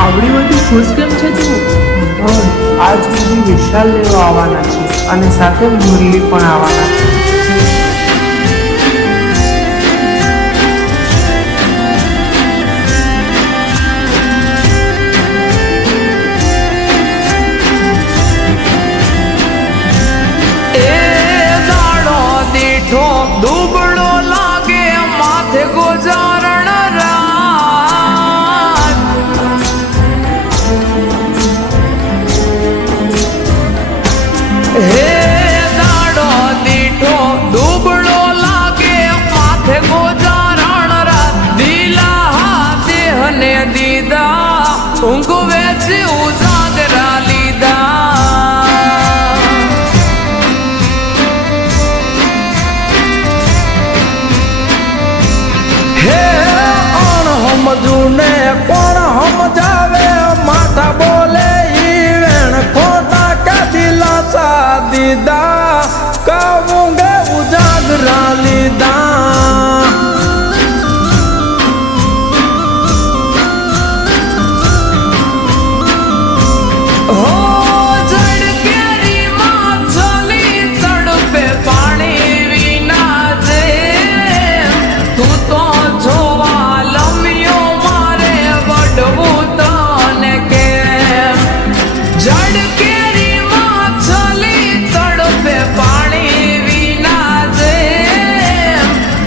આવડી બધી ખુશ કેમ છે તું? આજ સુધી વિશાલ લેવા આવવાના છે અને સાથે મુરલી પણ આવવાના છે. દુબળો લાગે માથે ગોજારણ રાત, હે દાડો દીઠો દુબળો લાગે માથે ગોજારણ રાત, દિલા દેહને દીદા ઊંઘ વેચી ઉજાગરા લીધા. સમજુને કોણ સમજાવે માથા બોલે ઈ વેણ ખોટા કે દિલાસા દીધા કહું ગે ઉજાગરા લીધા. હો જડ કેરી માં ચલી તડપે પાણી વિના જે તું તો જોવા જડ કેરી માં ચલી તડપે પાણી વિના જે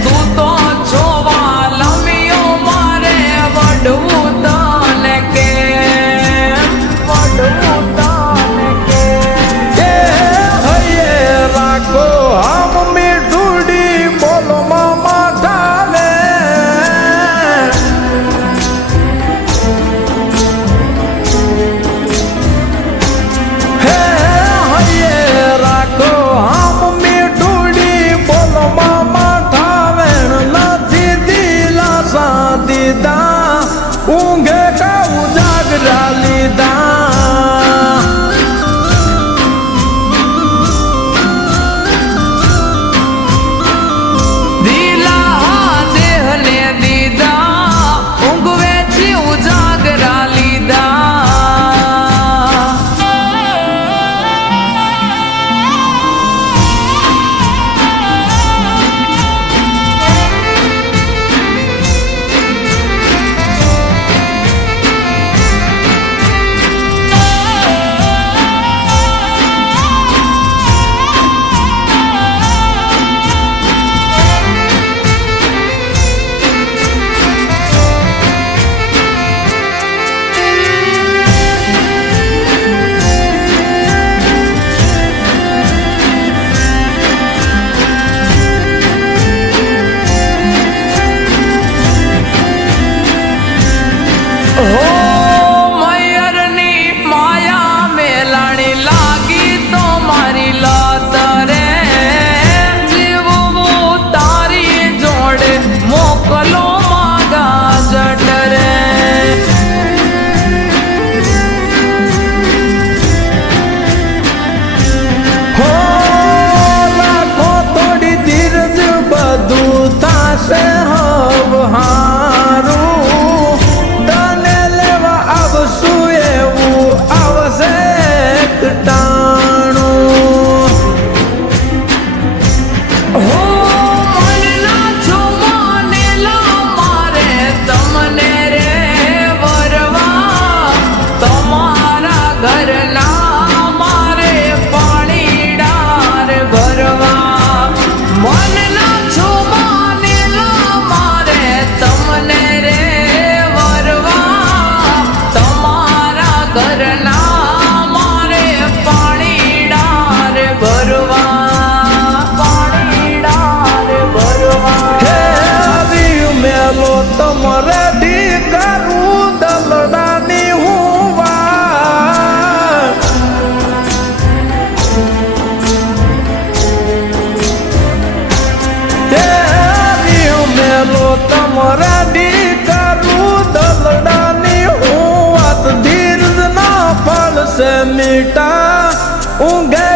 તું તો જોવા લમ્યો મારે વડવું તને કેમ, વડવું તને કેમ. હૈયે રાખો આમ મીઠુડી બોલો મામા ઢાલે. ઊંઘે કા ઉજાગરા લીધા. દિલા દેહને દીદા ઊંઘ વેચી ઉજાગરા લીધા. से मीठा ऊँगे